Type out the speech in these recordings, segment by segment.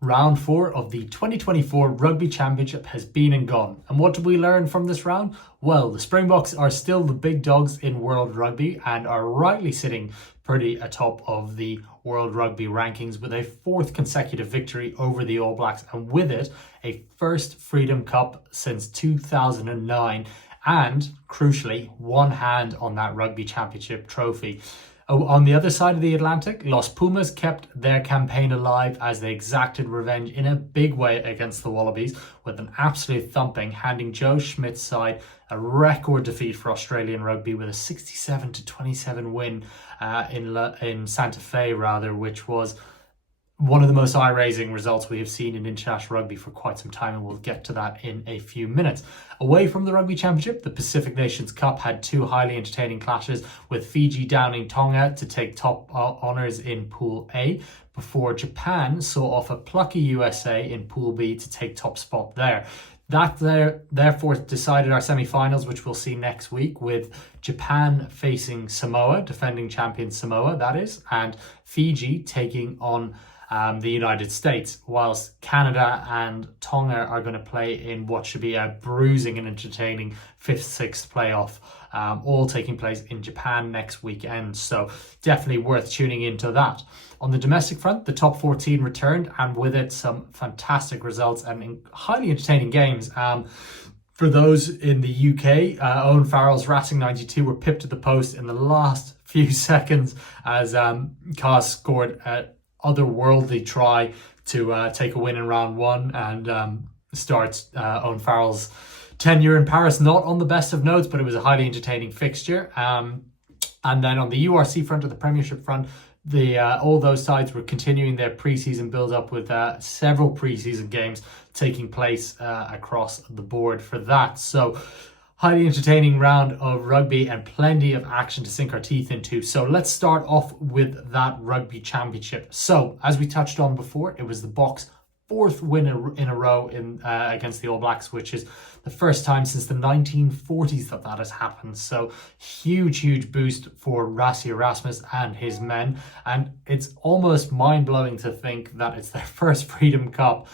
Round 4 of the 2024 Rugby Championship has been and gone. And what did we learn from this round? Well, the Springboks are still the big dogs in World Rugby and are rightly sitting pretty atop of the World Rugby rankings with a 4th consecutive victory over the All Blacks, and with it, a first Freedom Cup since 2009, and crucially, one hand on that Rugby Championship trophy. On the other side of the Atlantic, Los Pumas kept their campaign alive as they exacted revenge in a big way against the Wallabies with an absolute thumping, handing Joe Schmidt's side a record defeat for Australian rugby with a 67-27 win in Santa Fe, which was one of the most eye-raising results we have seen in international rugby for quite some time, and we'll get to that in a few minutes. Away from the Rugby Championship, the Pacific Nations Cup had 2 highly entertaining clashes, with Fiji downing Tonga to take top honours in Pool A, before Japan saw off a plucky USA in Pool B to take top spot there. That therefore decided our semi-finals, which we'll see next week, with Japan facing Samoa, defending champion Samoa, that is, and Fiji taking on the United States, whilst Canada and Tonga are going to play in what should be a bruising and entertaining 5th-6th playoff, all taking place in Japan next weekend. So definitely worth tuning into that. On the domestic front, the top 14 returned, and with it some fantastic results and highly entertaining games. For those in the UK, Owen Farrell's Racing 92 were pipped at the post in the last few seconds as Kaz scored a otherworldly try to take a win in round 1 and starts Owen Farrell's tenure in Paris not on the best of notes, but it was a highly entertaining fixture. And then on the URC front, or the Premiership front, all those sides were continuing their pre-season build-up with several pre-season games taking place across the board for that. So highly entertaining round of rugby and plenty of action to sink our teeth into. So let's start off with that Rugby Championship. So as we touched on before, it was the Boks' 4th win in a row against the All Blacks, which is the first time since the 1940s that has happened. So huge boost for Rassie Erasmus and his men. And it's almost mind-blowing to think that it's their first Freedom Cup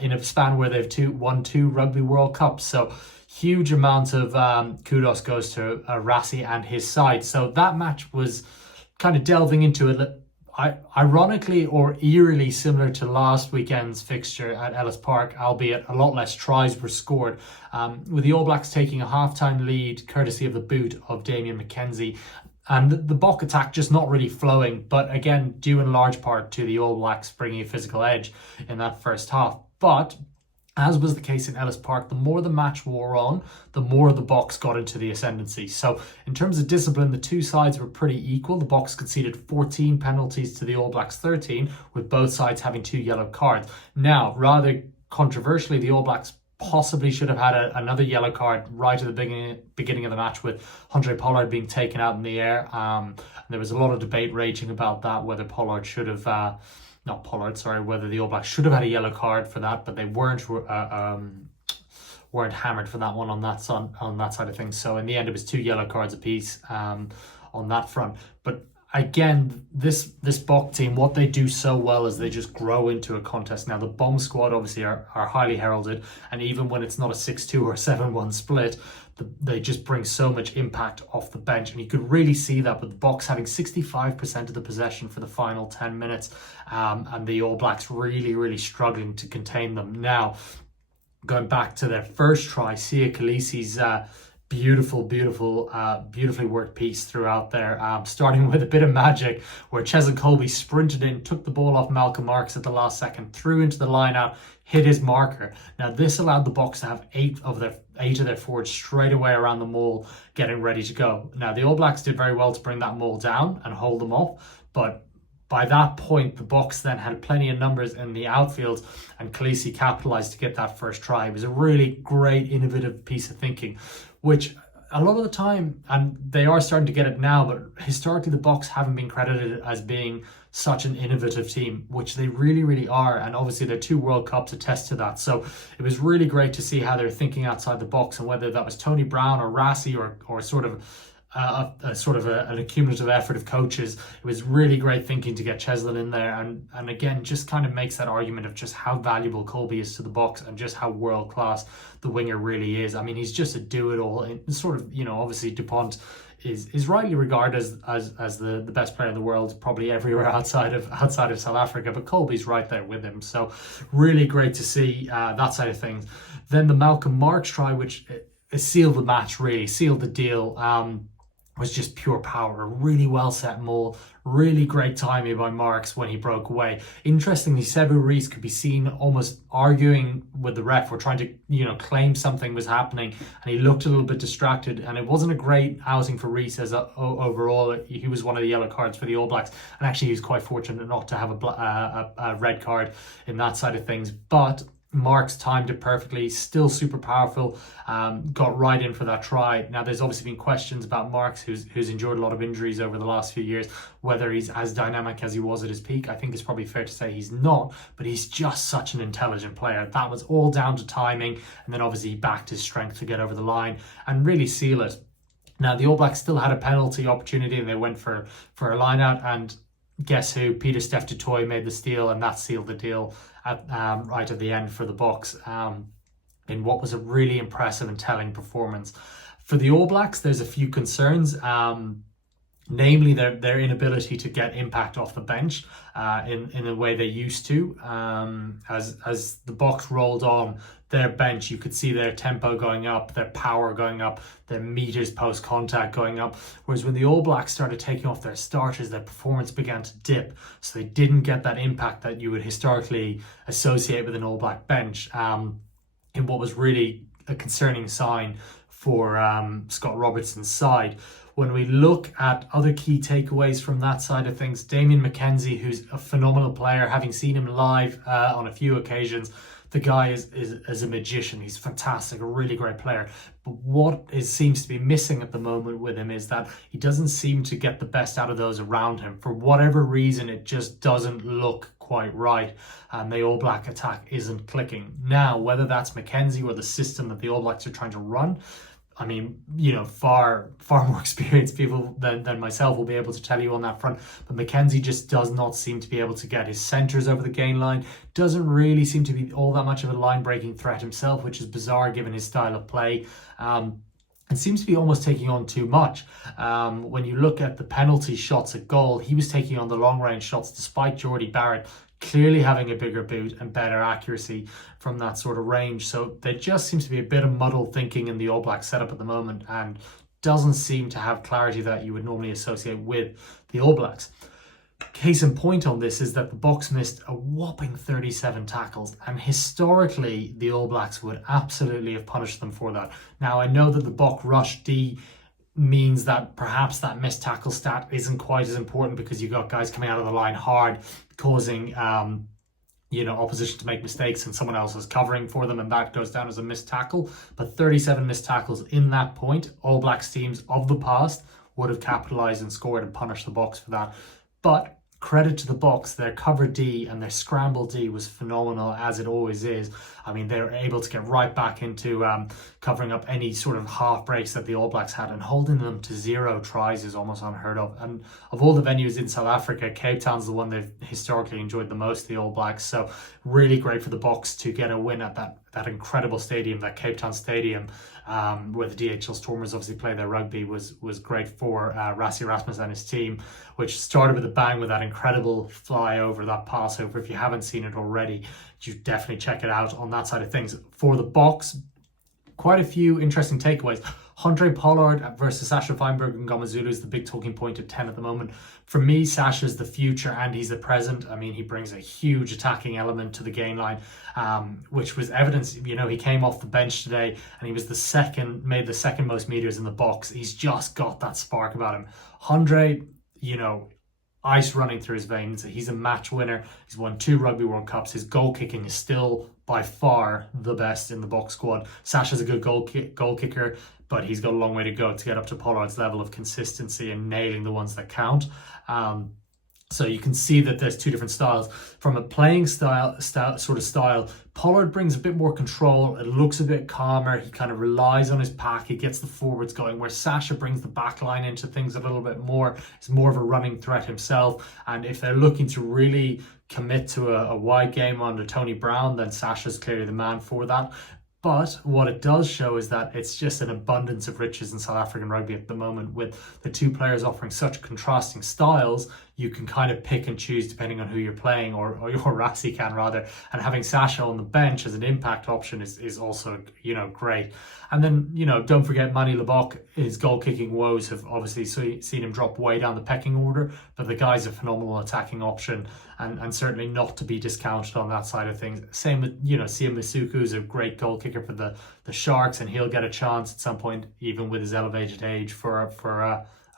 in a span where they've won 2 Rugby World Cups. So huge amount of kudos goes to Rassie and his side. So that match was kind of delving into it, ironically or eerily similar to last weekend's fixture at Ellis Park, albeit a lot less tries were scored, with the All Blacks taking a half-time lead courtesy of the boot of Damien McKenzie, and the Bok attack just not really flowing, but again due in large part to the All Blacks bringing a physical edge in that first half. But as was the case in Ellis Park, the more the match wore on, the more the Boks got into the ascendancy. So in terms of discipline, the two sides were pretty equal. The Boks conceded 14 penalties to the All Blacks 13, with both sides having 2 yellow cards. Now, rather controversially, the All Blacks possibly should have had another yellow card right at the beginning of the match, with Handré Pollard being taken out in the air. There was a lot of debate raging about that, whether Pollard should have... whether the All Blacks should have had a yellow card for that, but they weren't hammered for that one on that side of things. So in the end, it was 2 yellow cards apiece on that front. But again, this Bok team, what they do so well is they just grow into a contest. Now, the bomb squad obviously are highly heralded, and even when it's not a 6-2 or 7-1 split, they just bring so much impact off the bench. And you could really see that with the Boks having 65% of the possession for the final 10 minutes, and the All Blacks really struggling to contain them. Now, going back to their first try, Sia Khaleesi's beautifully worked piece throughout there, starting with a bit of magic where Cheslin Colby sprinted in, took the ball off Malcolm Marks at the last second, threw into the line out, hit his marker. Now this allowed the Boks to have 8 of their forwards straight away around the maul getting ready to go. Now the All Blacks did very well to bring that maul down and hold them off, but by that point, the Boks then had plenty of numbers in the outfield, and Khaleesi capitalised to get that first try. It was a really great, innovative piece of thinking, which a lot of the time, and they are starting to get it now, but historically the Boks haven't been credited as being such an innovative team, which they really are. And obviously their 2 World Cups attest to that. So it was really great to see how they're thinking outside the box, and whether that was Tony Brown or Rassie or sort of sort of an accumulative effort of coaches. It was really great thinking to get Cheslin in there, and again just kind of makes that argument of just how valuable Colby is to the Boks and just how world class the winger really is. I mean, he's just a do-it-all. And sort of, obviously Dupont is rightly regarded as the best player in the world, probably everywhere outside of South Africa, but Colby's right there with him. So really great to see that side of things. Then the Malcolm Marx try, which sealed the match, really sealed the deal. Was just pure power, a really well set maul, really great timing by Marx when he broke away. Interestingly, Sevu Reece could be seen almost arguing with the ref or trying to, claim something was happening, and he looked a little bit distracted, and it wasn't a great outing for Reece as overall. He was one of the yellow cards for the All Blacks, and actually he was quite fortunate not to have a red card in that side of things, but Marx timed it perfectly, still super powerful, got right in for that try. Now, there's obviously been questions about Marx, who's endured a lot of injuries over the last few years, whether he's as dynamic as he was at his peak. I think it's probably fair to say he's not, but he's just such an intelligent player. That was all down to timing, and then obviously he backed his strength to get over the line and really seal it. Now, the All Blacks still had a penalty opportunity, and they went for a line out, and guess who? Peter Steph du Toit made the steal, and that sealed the deal right at the end for the Boks in what was a really impressive and telling performance. For the All Blacks, there's a few concerns, namely their inability to get impact off the bench in a way they used to. As the Boks rolled on, their bench, you could see their tempo going up, their power going up, their meters post contact going up. Whereas when the All Blacks started taking off their starters, their performance began to dip. So they didn't get that impact that you would historically associate with an All Black bench, in what was really a concerning sign for Scott Robertson's side. When we look at other key takeaways from that side of things, Damien McKenzie, who's a phenomenal player, having seen him live on a few occasions, the guy is a magician. He's fantastic, a really great player. But what seems to be missing at the moment with him is that he doesn't seem to get the best out of those around him. For whatever reason, it just doesn't look quite right, and the All Black attack isn't clicking. Now, whether that's McKenzie or the system that the All Blacks are trying to run, I mean, far more experienced people than myself will be able to tell you on that front. But McKenzie just does not seem to be able to get his centres over the gain line. Doesn't really seem to be all that much of a line-breaking threat himself, which is bizarre given his style of play. And seems to be almost taking on too much. When you look at the penalty shots at goal, he was taking on the long-range shots despite Jordy Barrett clearly having a bigger boot and better accuracy from that sort of range. So there just seems to be a bit of muddled thinking in the All Black setup at the moment, and doesn't seem to have clarity that you would normally associate with the All Blacks. Case in point on this is that the Boks missed a whopping 37 tackles, and historically the All Blacks would absolutely have punished them for that. Now, I know that the Bok rush D means that perhaps that missed tackle stat isn't quite as important because you got guys coming out of the line hard, causing opposition to make mistakes, and someone else is covering for them, and that goes down as a missed tackle. But 37 missed tackles in that point, All Blacks teams of the past would have capitalized and scored and punished the Boks for that. But credit to the Boks, their cover D and their scramble D was phenomenal, as it always is. I mean, they were able to get right back into covering up any sort of half breaks that the All Blacks had, and holding them to 0 tries is almost unheard of. And of all the venues in South Africa, Cape Town's the one they've historically enjoyed the most, the All Blacks. So really great for the Boks to get a win at that incredible stadium, that Cape Town stadium, where the DHL Stormers obviously play their rugby, was great for Rassie Erasmus and his team, which started with a bang with that incredible fly over, that pass over. If you haven't seen it already, you definitely check it out on that side of things. For the Boks, quite a few interesting takeaways. Andre Pollard versus Sasha Feinberg and Ngoma is the big talking point at 10 at the moment. For me, Sasha's the future and he's the present. I mean, he brings a huge attacking element to the gain line, which was evidence. He came off the bench today and he was made the second most meters in the Boks. He's just got that spark about him. Andre, ice running through his veins. He's a match winner. He's won 2 Rugby World Cups. His goal kicking is still by far the best in the Boks squad. Sasha's a good goal kicker, but he's got a long way to go to get up to Pollard's level of consistency and nailing the ones that count. So you can see that there's two different styles. From a playing style, Pollard brings a bit more control. It looks a bit calmer. He kind of relies on his pack. He gets the forwards going, where Sasha brings the back line into things a little bit more. He's more of a running threat himself. And if they're looking to really commit to a wide game under Tony Brown, then Sasha's clearly the man for that. But what it does show is that it's just an abundance of riches in South African rugby at the moment, with the two players offering such contrasting styles. You can kind of pick and choose depending on who you're playing, or Rassi can rather. And having Sasha on the bench as an impact option is also, great. And then, don't forget Manny Lebok. His goal-kicking woes have obviously seen him drop way down the pecking order, but the guy's a phenomenal attacking option, and certainly not to be discounted on that side of things. Same with, Sia Masuku is a great goal kicker for the Sharks, and he'll get a chance at some point, even with his elevated age, for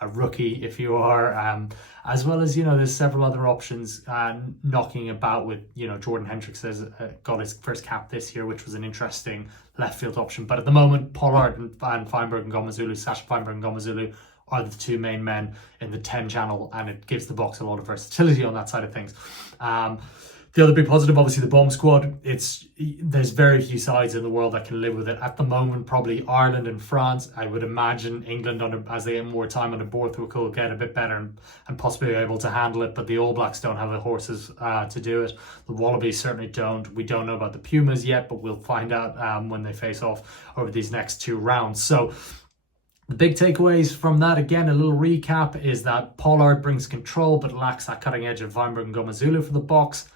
a rookie, if you are, as well as, there's several other options knocking about with, Jordan Hendricks has got his first cap this year, which was an interesting left field option. But at the moment, Pollard and Feinberg and Ngomazulu, Sasha Feinberg and Ngomazulu, are the two main men in the 10 channel, and it gives the Boks a lot of versatility on that side of things. The other big positive, obviously, the bomb squad. There's very few sides in the world that can live with it. At the moment, probably Ireland and France. I would imagine England, as they get more time on the board, will get a bit better and possibly be able to handle it. But the All Blacks don't have the horses to do it. The Wallabies certainly don't. We don't know about the Pumas yet, but we'll find out when they face off over these next two rounds. So the big takeaways from that, again, a little recap, is that Pollard brings control but lacks that cutting edge of Weinberg and Ngomazulu for the Boks.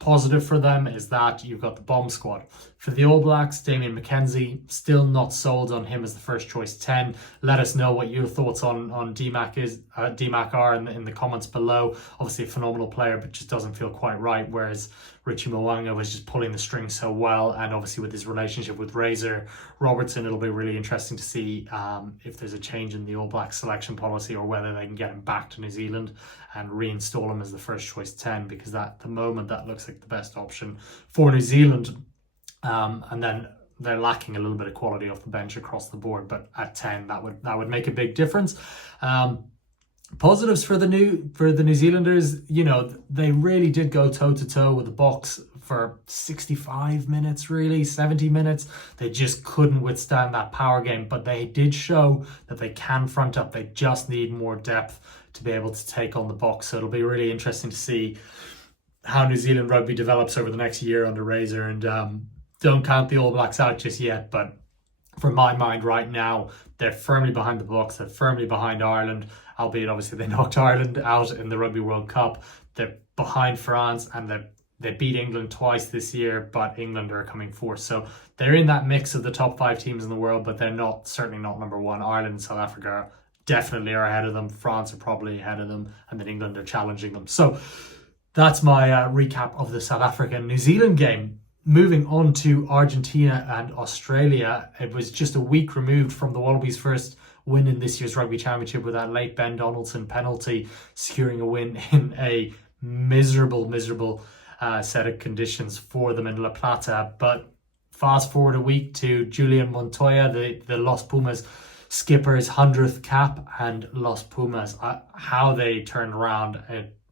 Positive for them is that you've got the bomb squad. For the All Blacks, Damien McKenzie, still not sold on him as the first choice 10. Let us know what your thoughts on DMAC are in the comments below. Obviously a phenomenal player, but just doesn't feel quite right, whereas Richie Mwanga was just pulling the strings so well, and obviously with his relationship with Razor Robertson, it'll be really interesting to see if there's a change in the All Blacks selection policy, or whether they can get him back to New Zealand and reinstall him as the first choice 10, because at the moment that looks like the best option for New Zealand. And then they're lacking a little bit of quality off the bench across the board, but at 10 that would make a big difference. Positives for the New Zealanders, they really did go toe to toe with the Boks for 65 minutes, really 70 minutes. They just couldn't withstand that power game, but they did show that they can front up. They just need more depth to be able to take on the Boks. So it'll be really interesting to see how New Zealand rugby develops over the next year under Razor, and don't count the All Blacks out just yet, but from my mind right now, they're firmly behind the Boks. They're firmly behind Ireland, albeit obviously they knocked Ireland out in the Rugby World Cup. They're behind France, and they beat England twice this year, but England are coming fourth. So they're in that mix of the top 5 teams in the world, but they're certainly not number one. Ireland and South Africa definitely are ahead of them. France are probably ahead of them, and then England are challenging them. So that's my recap of the South Africa-New Zealand game. Moving on to Argentina and Australia, it was just a week removed from the Wallabies' first win in this year's Rugby Championship, with that late Ben Donaldson penalty securing a win in a miserable set of conditions for them in La Plata. But fast forward a week to Julian Montoya, the Los Pumas skipper's 100th cap, and Los Pumas, how they turned around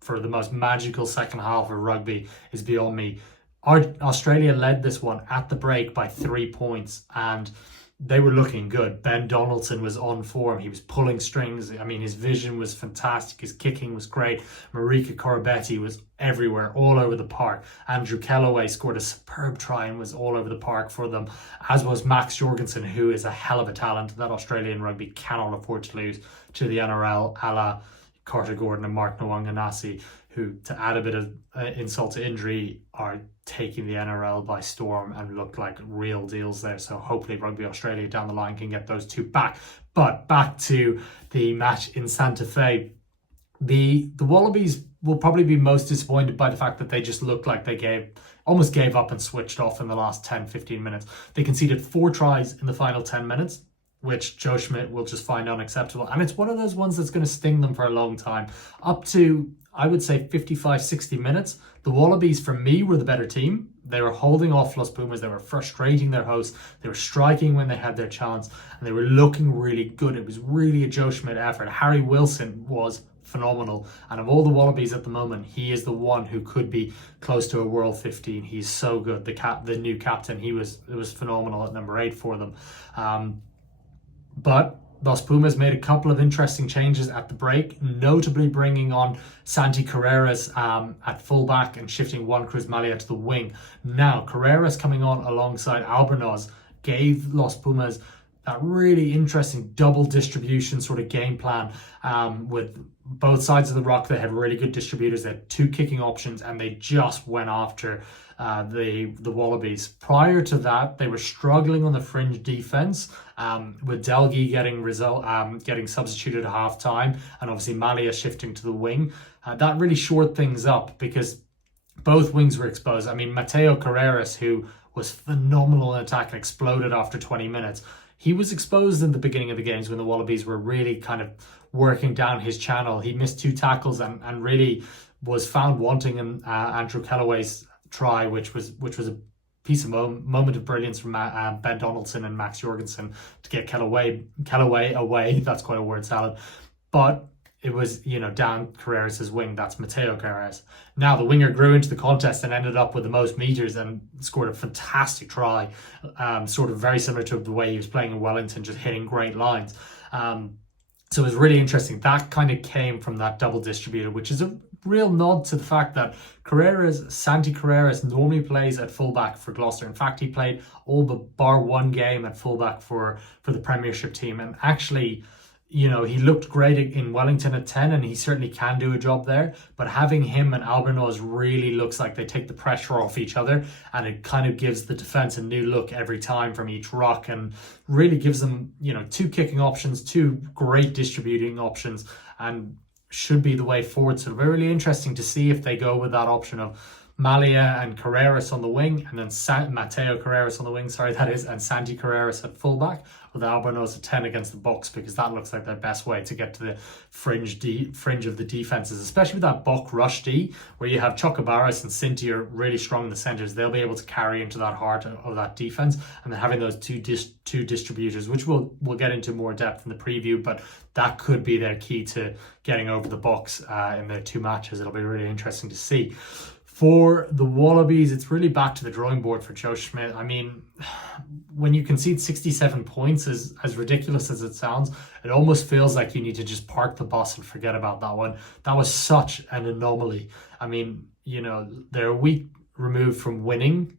for the most magical second half of rugby is beyond me. Australia led this one at the break by 3 points, and they were looking good. Ben Donaldson was on form. He was pulling strings. I mean, his vision was fantastic. His kicking was great. Marika Corabetti was everywhere, all over the park. Andrew Kellaway scored a superb try and was all over the park for them, as was Max Jorgensen, who is a hell of a talent that Australian rugby cannot afford to lose to the NRL, a la Carter Gordon and Mark Nwanganasi, who, to add a bit of insult to injury, are taking the NRL by storm and look like real deals there. So hopefully Rugby Australia down the line can get those two back. But back to the match in Santa Fe. The Wallabies will probably be most disappointed by the fact that they just looked like they almost gave up and switched off in the last 10-15 minutes. They conceded 4 tries in the final 10 minutes, which Joe Schmidt will just find unacceptable. And it's one of those ones that's going to sting them for a long time. Up to, I would say, 55-60 minutes, the Wallabies, for me, were the better team. They were holding off Los Pumas. They were frustrating their hosts. They were striking when they had their chance, and they were looking really good. It was really a Joe Schmidt effort. Harry Wilson was phenomenal. And of all the Wallabies at the moment, he is the one who could be close to a World 15. He's so good. The new captain, it was phenomenal at number 8 for them. But Los Pumas made a couple of interesting changes at the break, notably bringing on Santi Carreras at fullback and shifting Juan Cruz Malia to the wing. Now, Carreras coming on alongside Albornoz gave Los Pumas that really interesting double distribution sort of game plan with both sides of the rock. They had really good distributors. They had 2 kicking options, and they just went after the Wallabies. Prior to that, they were struggling on the fringe defense with Delgi getting substituted at half time, and obviously Malia shifting to the wing. That really shored things up because both wings were exposed. I mean, Mateo Carreras, who was phenomenal in attack and exploded after 20 minutes, he was exposed in the beginning of the games when the Wallabies were really kind of working down his channel. He missed 2 tackles and really was found wanting in Andrew Kellaway's try, which was a piece of moment of brilliance from Ben Donaldson and Max Jorgensen to get Kellaway away. That's quite a word salad. But it was, Dan Carreras' wing. That's Mateo Carreras. Now the winger grew into the contest and ended up with the most meters and scored a fantastic try, sort of very similar to the way he was playing in Wellington, just hitting great lines. So it was really interesting. That kind of came from that double distributor, which is a real nod to the fact that Santi Carreras normally plays at fullback for Gloucester. In fact, he played all but bar 1 game at fullback for the Premiership team, and actually, he looked great in Wellington at 10, and he certainly can do a job there. But having him and Albornoz really looks like they take the pressure off each other, and it kind of gives the defense a new look every time from each rock, and really gives them, 2 kicking options, 2 great distributing options, and should be the way forward. So it'll be really interesting to see if they go with that option of Malia and Carreras on the wing, and then Mateo Carreras on the wing, and Santi Carreras at fullback, with Albornoz at 10 against the Bucks, because that looks like their best way to get to the fringe of the defenses, especially with that Buck rush D, where you have Chocobaras and Cinti are really strong in the centers. They'll be able to carry into that heart of that defense, and then having those two distributors, which we'll get into more depth in the preview, but that could be their key to getting over the Bucks in their 2 matches. It'll be really interesting to see. For the Wallabies, it's really back to the drawing board for Joe Schmidt. I mean, when you concede 67 points, as ridiculous as it sounds, it almost feels like you need to just park the bus and forget about that one. That was such an anomaly. I mean, they're a week removed from winning,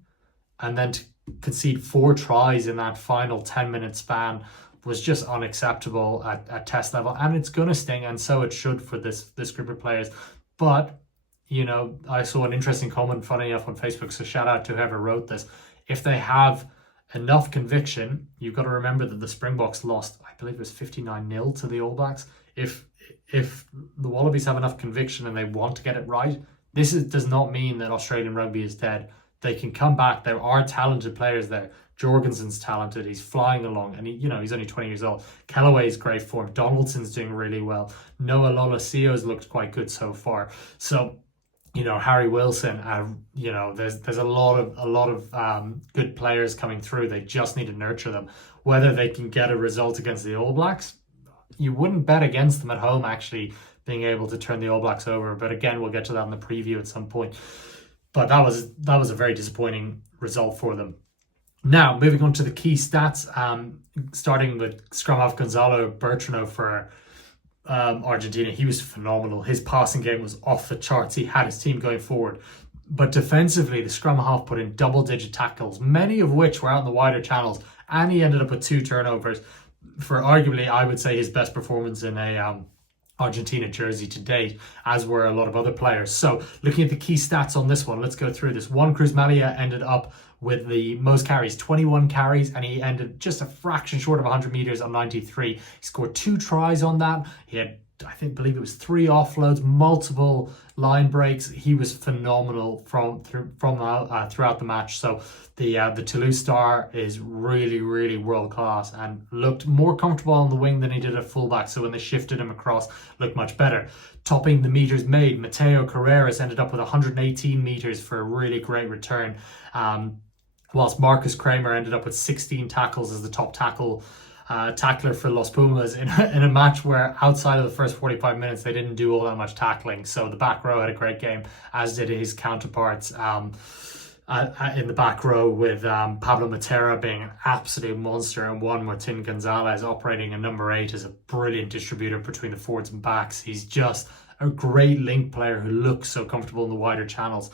and then to concede 4 tries in that final 10-minute span was just unacceptable at test level, and it's going to sting, and so it should for this group of players. But I saw an interesting comment, funny enough, on Facebook, so shout out to whoever wrote this. If they have enough conviction, you've got to remember that the Springboks lost, I believe it was 59-0 to the All Blacks. If the Wallabies have enough conviction and they want to get it right, does not mean that Australian rugby is dead. They can come back. There are talented players there. Jorgensen's talented. He's flying along, and he's only 20 years old. Kellaway's great form. Donaldson's doing really well. Noah Lolasio's looked quite good so far. So, Harry Wilson, there's a lot of good players coming through. They just need to nurture them. Whether they can get a result against the All Blacks, you wouldn't bet against them at home actually being able to turn the All Blacks over. But again, we'll get to that in the preview at some point. But that was a very disappointing result for them. Now, moving on to the key stats, starting with scrum half Gonzalo Bertrano for Argentina. He was phenomenal. His passing game was off the charts. He had his team going forward. But defensively, the scrum half put in double-digit tackles, many of which were out in the wider channels, and he ended up with 2 turnovers for arguably, I would say, his best performance in a Argentina jersey to date, as were a lot of other players. So looking at the key stats on this one, let's go through this. Juan Cruz Malia ended up with the most carries, 21 carries, and he ended just a fraction short of 100 meters on 93. He scored 2 tries on that. He had, believe it was 3 offloads, multiple line breaks. He was phenomenal throughout the match. So the Toulouse star is really, really world class and looked more comfortable on the wing than he did at fullback. So when they shifted him across, looked much better. Topping the meters made, Mateo Carreras ended up with 118 meters for a really great return. Whilst Marcus Kramer ended up with 16 tackles as the top tackle tackler for Los Pumas in a match where outside of the first 45 minutes they didn't do all that much tackling. So the back row had a great game, as did his counterparts in the back row, with Pablo Matera being an absolute monster, and Juan Martin Gonzalez operating a number 8 as a brilliant distributor between the forwards and backs. He's just a great link player who looks so comfortable in the wider channels.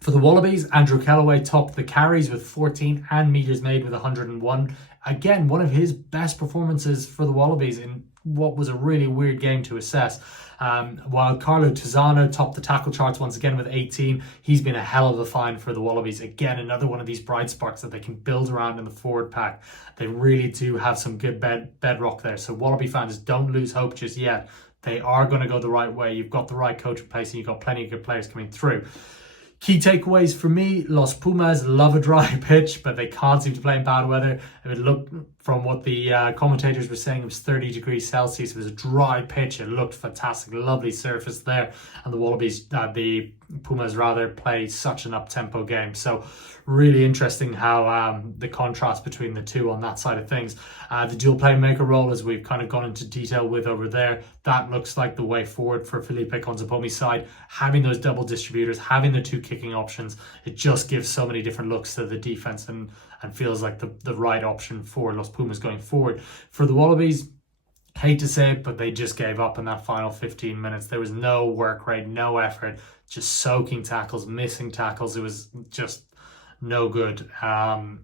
For the Wallabies, Andrew Kellaway topped the carries with 14 and meters made with 101. Again, one of his best performances for the Wallabies in what was a really weird game to assess. While Carlo Tizzano topped the tackle charts once again with 18, he's been a hell of a find for the Wallabies. Again, another one of these bright sparks that they can build around in the forward pack. They really do have some good bedrock there. So Wallaby fans, don't lose hope just yet. They are going to go the right way. You've got the right coach in place and you've got plenty of good players coming through. Key takeaways for me: Los Pumas love a dry pitch, but they can't seem to play in bad weather. It looked, from what the commentators were saying, it was 30 degrees Celsius. It was a dry pitch. It looked fantastic. Lovely surface there. And the Wallabies, the Pumas rather, play such an up-tempo game. So really interesting how the contrast between the two on that side of things. The dual playmaker role, as we've kind of gone into detail with over there, that looks like the way forward for Felipe Conzapomi's side. Having those double distributors, having the two kicking options, it just gives so many different looks to the defense and feels like the right option for Los Pumas going forward. For the Wallabies, hate to say it, but they just gave up in that final 15 minutes. There was no work rate, no effort, just soaking tackles, missing tackles. It was just no good, and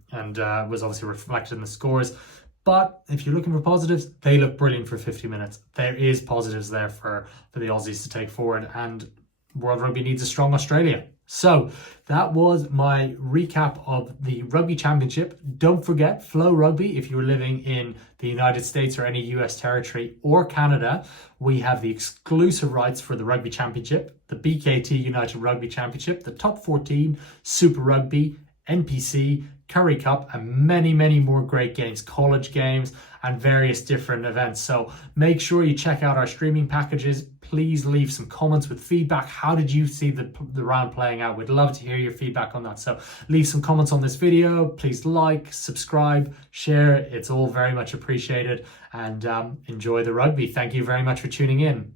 was obviously reflected in the scores. But if you're looking for positives, they look brilliant for 50 minutes. There is positives there for the Aussies to take forward, and World Rugby needs a strong Australia. So that was my recap of the Rugby Championship. Don't forget, FloRugby, if you're living in the United States or any US territory or Canada, we have the exclusive rights for the Rugby Championship, the BKT United Rugby Championship, the Top 14, Super Rugby, NPC, Curry Cup, and many, many more great games, college games, and various different events. So make sure you check out our streaming packages. Please leave some comments with feedback. How did you see the round playing out? We'd love to hear your feedback on that. So leave some comments on this video. Please like, subscribe, share. It's all very much appreciated. And enjoy the rugby. Thank you very much for tuning in.